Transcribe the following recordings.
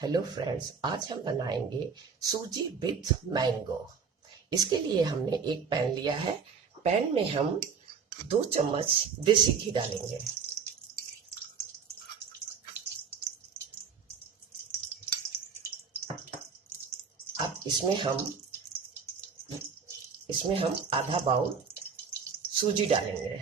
Hello friends, आज हम बनाएंगे सूजी विथ मैंगो। इसके लिए हमने एक पैन लिया है। पैन में हम 2 चम्मच देसी घी डालेंगे। अब इसमें हम आधा बाउल सूजी डालेंगे।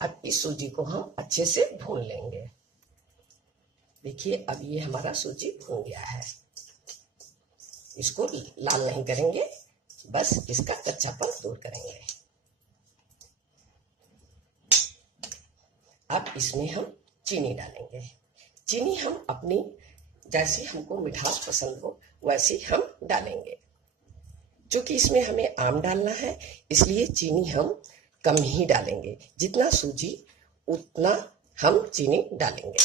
अब इस सूजी को हम अच्छे से भून लेंगे। देखिए, अब ये हमारा सूजी भून गया है। इसको लाल नहीं करेंगे, बस इसका कच्चापन दूर करेंगे। अब इसमें हम चीनी डालेंगे। चीनी हम अपनी जैसे हमको मिठास पसंद हो वैसे हम डालेंगे। क्योंकि इसमें हमें आम डालना है, इसलिए चीनी हम कम ही डालेंगे। जितना सूजी उतना हम चीनी डालेंगे।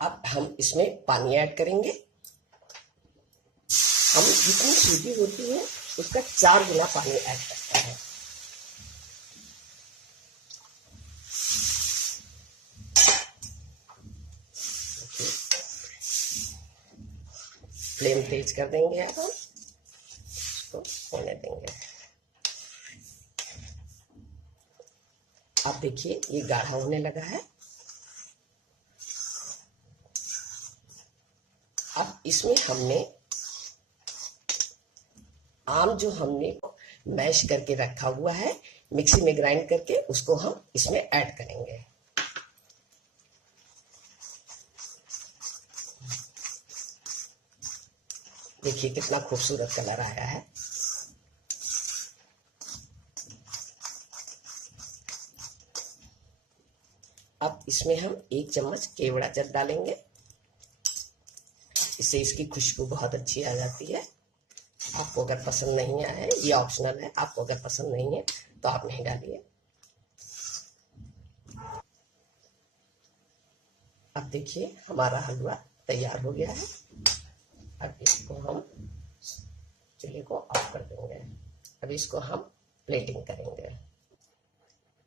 अब हम इसमें पानी ऐड करेंगे। हम जितनी सूजी होती है उसका 4 गुना पानी ऐड करते हैं। फ्लेम तेज कर देंगे। अब हम इसको होने देंगे। अब देखिए, ये गाढ़ा होने लगा है। अब इसमें हमने आम जो हमने मैश करके रखा हुआ है, मिक्सी में ग्राइंड करके, उसको हम इसमें ऐड करेंगे। देखिए कितना खूबसूरत कलर आया है। अब इसमें हम 1 चम्मच केवड़ा जब डालेंगे। इससे इसकी खुशबू बहुत अच्छी आ जाती है। आपको अगर पसंद नहीं आए, ये ऑप्शनल है, आपको अगर पसंद नहीं है तो आप नहीं डालिए। अब देखिए, हमारा हलवा तैयार हो गया है। अब इसको हम चूल्हे को ऑफ कर देंगे। अब इसको हम प्लेटिंग करेंगे।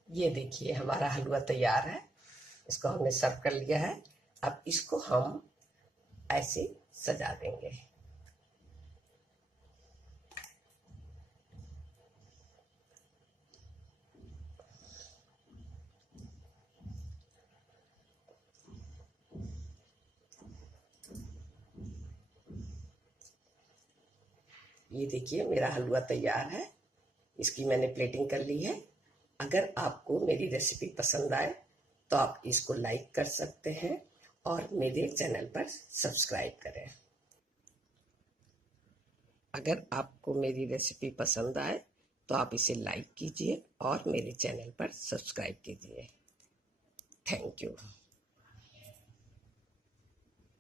ये देखिए, हमारा हलवा तैयार है। इसको हमने सर्व कर लिया है। अब इसको हम ऐसे सजा देंगे। ये देखिए, मेरा हलवा तैयार है। इसकी मैंने प्लेटिंग कर ली है। अगर आपको मेरी रेसिपी पसंद आए तो आप इसको लाइक कर सकते हैं और मेरे चैनल पर सब्सक्राइब करें। अगर आपको मेरी रेसिपी पसंद आए तो आप इसे लाइक कीजिए और मेरे चैनल पर सब्सक्राइब कीजिए। Thank you.